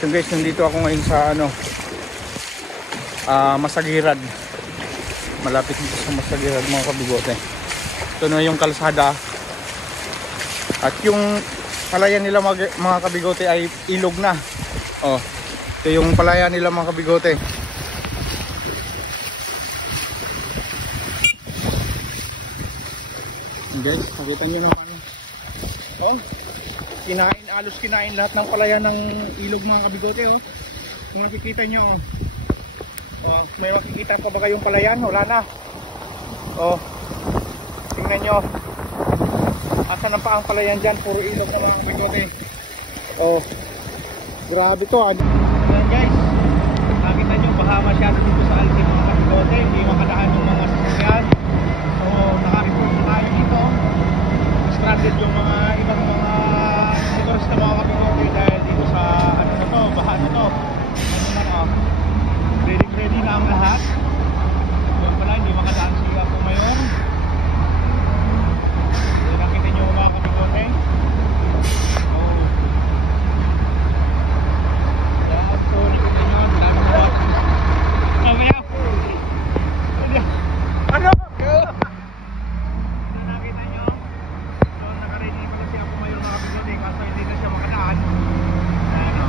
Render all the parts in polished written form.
So guys, nandito ako ngayon sa Masagiran. Malapit dito sa Masagiran mga kabigote. Ito na yung kalsada. At yung palayan nila mga kabigote ay ilog na. Oh, ito yung palayan nila mga kabigote. Guys, nakita nyo naman. Oh, halos kinain lahat ng palayan ng ilog mga kabigote. Oh, kung nakikita nyo, oh, may makikita pa ba kayong palayan? Wala na. Oh, tingnan nyo. Asan na pa ang palayan dyan? Puro ilog na mga kabigote. Oh, grabe to. Ayan guys, nakita nyo baka masyado dito sa Alkin mga kabigote. Hindi makadaan yung mga sasakyan. So, naka-report na tayo dito. Stranded yung mga ibang mga motorista mga kabigote dahil dito sa ano na to, baha na to. Ano naman oh, ready na ang lahat. Yung pala hindi makadaan siya po ngayon. So, nakita nyo mga kabigote. Oh, yeah, so nakita nyo dami na mamaya ano? Nakita nyo so nakaready pala siya po ngayon mga kabigote kaso hindi na siya makadaan. Ano?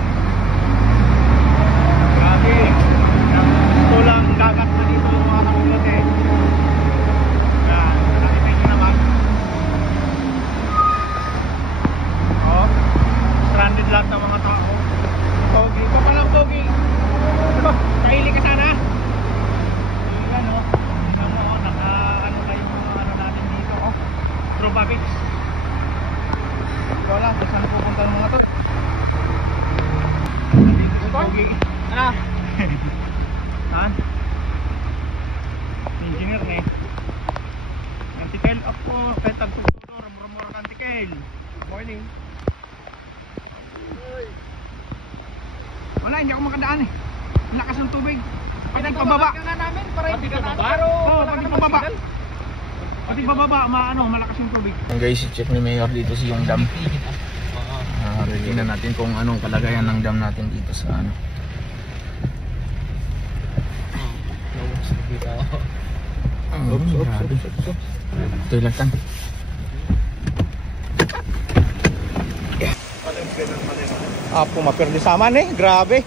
Grabe. Tulang dagat na dito mga kabigote. Yan, nakita nyo naman. Oh, stranded lahat ng mga tao. Pogi, ito pa lang pogi. Ano? Kaili ka sana? Yan o. Naka-ano na yung mga ano natin dito. Oh, Trubabix. Ikaw lang, saan pupunta ng mga to? Nandito si pogi. Ano? Saan? Engineer eh. Antikel up po. Kahit tagtuturo. Mura-mura ka Antikel. Good morning. Wala, hindi ako makadaan eh. Lakas ng tubig. Pati pababa. Pati pababa. Pati pababa, malakas yung tubig. Guys, check ni Mayor dito si yung dam. Tingnan natin kung anong kalagayan ng dam natin dito sa ano. Toilet kan. Apo maperdisaman eh, grabe.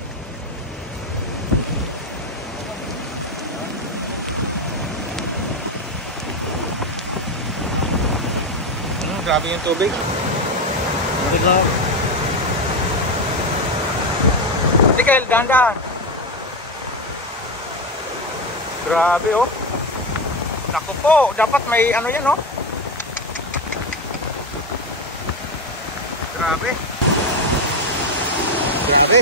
Grabe yung tubig. Tigil, dahan-dahan. Grabe oh. Naku po, dapat may ano yan oh. Grabe. Grabe.